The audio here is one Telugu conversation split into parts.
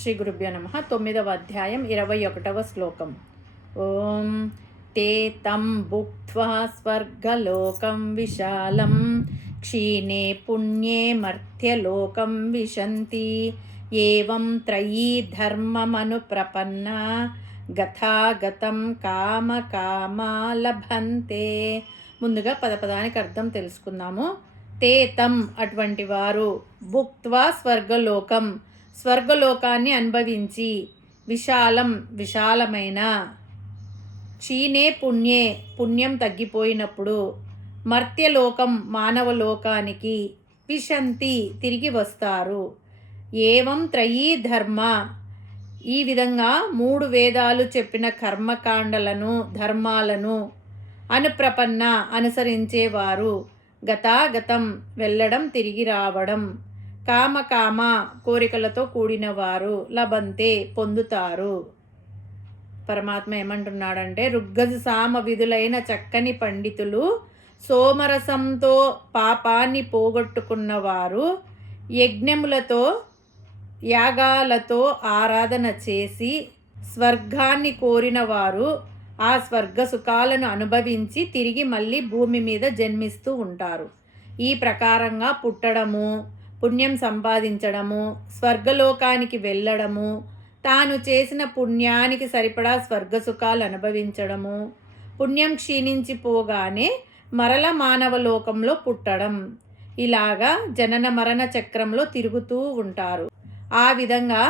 శ్రీ గురుభ్యో నమః. 9వ అధ్యాయం 21వ శ్లోకం. ఓం తే తం భుక్త్వా స్వర్గలోకం విశాలం క్షీణే పుణ్యే మర్త్యలోకం విశంతి ఏవం త్రయీ ధర్మమనుప్రపన్నా గతాగతం కామకామా లభంతే. ముందుగా పదపదానికి అర్థం తెలుసుకుందాము. తే తం అటువంటి వారు, భుక్త్వా స్వర్గలోకం స్వర్గలోకాన్ని అనుభవించి, విశాలం విశాలమైన, క్షీణే పుణ్యే పుణ్యం తగ్గిపోయినప్పుడు, మర్త్యలోకం మానవలోకానికి, విశంతి తిరిగి వస్తారు. ఏవం త్రయీ ధర్మ, ఈ విధంగా 3 వేదాలు చెప్పిన కర్మకాండలను ధర్మాలను అనుప్రపన్న అనుసరించేవారు, గతాగతం వెళ్ళడం తిరిగి రావడం, కామకామ కోరికలతో కూడినవారు, లభంతే పొందుతారు. పరమాత్మ ఏమంటున్నాడంటే, ఋగ్గజ సామ విధులైన చక్కని పండితులు, సోమరసంతో పాపాన్ని పోగొట్టుకున్నవారు, యజ్ఞములతో యాగాలతో ఆరాధన చేసి స్వర్గాన్ని కోరినవారు ఆ స్వర్గ సుఖాలను అనుభవించి తిరిగి మళ్ళీ భూమి మీద జన్మిస్తూ ఉంటారు. ఈ ప్రకారంగా పుట్టడము, పుణ్యం సంపాదించడము, స్వర్గలోకానికి వెళ్ళడము, తాను చేసిన పుణ్యానికి సరిపడా స్వర్గసుఖాలు అనుభవించడము, పుణ్యం క్షీణించిపోగానే మరల మానవలోకంలో పుట్టడం, ఇలాగా జనన మరణ చక్రంలో తిరుగుతూ ఉంటారు. ఆ విధంగా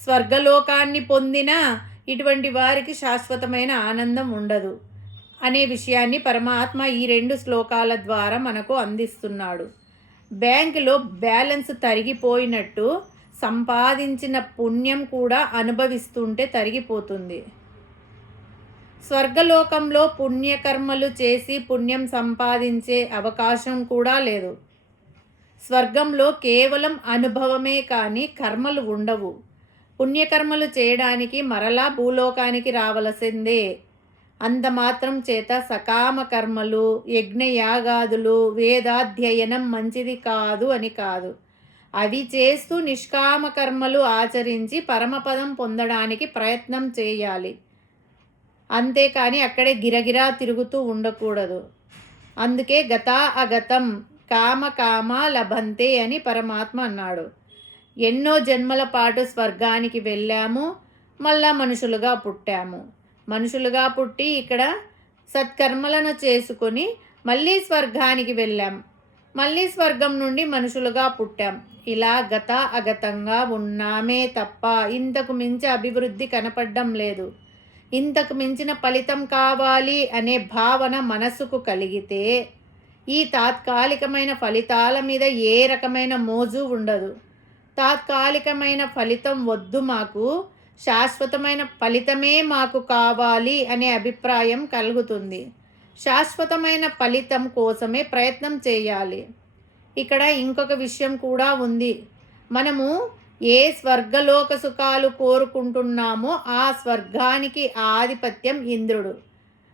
స్వర్గలోకాన్ని పొందిన ఇటువంటి వారికి శాశ్వతమైన ఆనందం ఉండదు అనే విషయాన్ని పరమాత్మ ఈ 2 శ్లోకాల ద్వారా మనకు అందిస్తున్నాడు. బ్యాంకులో బ్యాలెన్స్ తరిగిపోయినట్టు సంపాదించిన పుణ్యం కూడా అనుభవిస్తుంటే తరిగిపోతుంది. స్వర్గలోకంలో పుణ్యకర్మలు చేసి పుణ్యం సంపాదించే అవకాశం కూడా లేదు. స్వర్గంలో కేవలం అనుభవమే కానీ కర్మలు ఉండవు. పుణ్యకర్మలు చేయడానికి మరలా భూలోకానికి రావలసిందే. అంతమాత్రం చేత సకామ కర్మలు, యజ్ఞయాగాదులు, వేదాధ్యయనం మంచిది కాదు అని కాదు. అవి చేస్తూ నిష్కామ కర్మలు ఆచరించి పరమపదం పొందడానికి ప్రయత్నం చేయాలి. అంతేకాని అక్కడే గిరగిరా తిరుగుతూ ఉండకూడదు. అందుకే గతా అగతం కామకామా లభంతే అని పరమాత్మ అన్నాడు. ఎన్నో జన్మల పాటు స్వర్గానికి వెళ్ళాము, మళ్ళా మనుషులుగా పుట్టాము. మనుషులుగా పుట్టి ఇక్కడ సత్కర్మలను చేసుకొని మళ్ళీ స్వర్గానికి వెళ్ళాం, మళ్ళీ స్వర్గం నుండి మనుషులుగా పుట్టాం. ఇలా గత అగతంగా ఉన్నామే తప్ప ఇంతకు మించి అభివృద్ధి కనపడడం లేదు. ఇంతకు మించిన ఫలితం కావాలి అనే భావన మనసుకు కలిగితే ఈ తాత్కాలికమైన ఫలితాల మీద ఏ రకమైన మోజు ఉండదు. తాత్కాలికమైన ఫలితం వద్దు, మాకు శాశ్వతమైన ఫలితమే మాకు కావాలి అనే అభిప్రాయం కలుగుతుంది. శాశ్వతమైన ఫలితం కోసమే ప్రయత్నం చేయాలి. ఇక్కడ ఇంకొక విషయం కూడా ఉంది. మనము ఏ స్వర్గలోక సుఖాలు కోరుకుంటున్నామో ఆ స్వర్గానికి ఆధిపత్యం ఇంద్రుడు.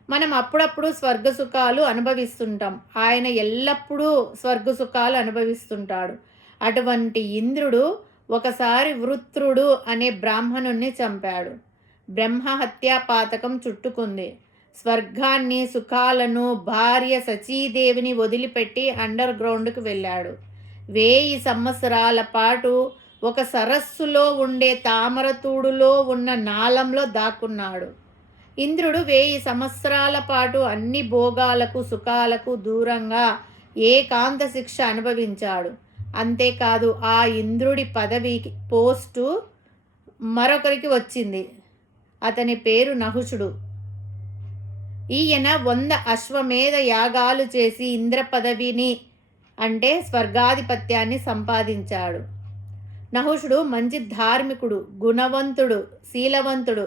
మనం అప్పుడప్పుడు స్వర్గ సుఖాలు అనుభవిస్తుంటాం. ఆయన ఎల్లప్పుడూ స్వర్గ సుఖాలు అనుభవిస్తుంటాడు. అటువంటి ఇంద్రుడు ఒకసారి వృత్రుడు అనే బ్రాహ్మణుణ్ణి చంపాడు. బ్రహ్మహత్యా పాతకం చుట్టుకుంది. స్వర్గాన్ని, సుఖాలను, భార్య సచీదేవిని వదిలిపెట్టి అండర్ గ్రౌండ్కి వెళ్ళాడు. 1000 సంవత్సరాల పాటు ఒక సరస్సులో ఉండే తామరతూడులో ఉన్న నాళంలో దాక్కున్నాడు. ఇంద్రుడు 1000 సంవత్సరాల పాటు అన్ని భోగాలకు, సుఖాలకు దూరంగా ఏకాంత శిక్ష అనుభవించాడు. అంతేకాదు, ఆ ఇంద్రుడి పదవికి పోస్టు మరొకరికి వచ్చింది. అతని పేరు నహుషుడు. ఈయన 100 అశ్వమేధ యాగాలు చేసి ఇంద్ర పదవిని అంటే స్వర్గాధిపత్యాన్ని సంపాదించాడు. నహుషుడు మంచి ధార్మికుడు, గుణవంతుడు, శీలవంతుడు.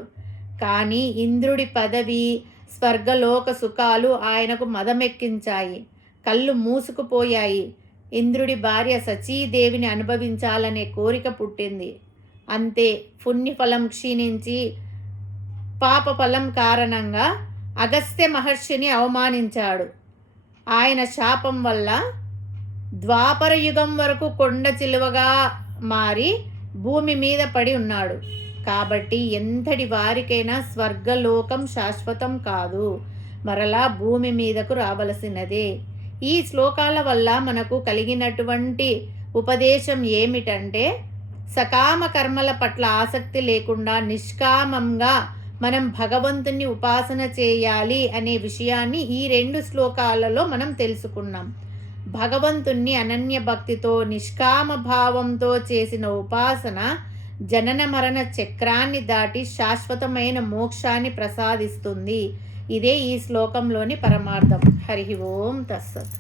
కానీ ఇంద్రుడి పదవి, స్వర్గలోక సుఖాలు ఆయనకు మదమెక్కించాయి. కళ్ళు మూసుకుపోయాయి. ఇంద్రుడి భార్య సచీదేవిని అనుభవించాలనే కోరిక పుట్టింది. అంతే, పుణ్యఫలం క్షీణించి పాపఫలం కారణంగా అగస్త్య మహర్షిని అవమానించాడు. ఆయన శాపం వల్ల ద్వాపర యుగం వరకు కొండ చిలువగా మారి భూమి మీద పడి ఉన్నాడు. కాబట్టి ఎంతటి వారికైనా స్వర్గలోకం శాశ్వతం కాదు, మరలా భూమి మీదకు రావలసినదే. ఈ శ్లోకాల వల్ల మనకు కలిగినటువంటి ఉపదేశం ఏమిటంటే, సకామ కర్మల పట్ల ఆసక్తి లేకుండా నిష్కామంగా మనం భగవంతుని ఉపాసన చేయాలి అనే విషయాన్ని ఈ 2 శ్లోకాలలో మనం తెలుసుకున్నాం. భగవంతుణ్ణి అనన్య భక్తితో నిష్కామ భావంతో చేసిన ఉపాసన జనన మరణ చక్రాన్ని దాటి శాశ్వతమైన మోక్షాన్ని ప్రసాదిస్తుంది. ఇదే ఈ శ్లోకంలోని పరమార్థం. హరి ఓం తస్సత్.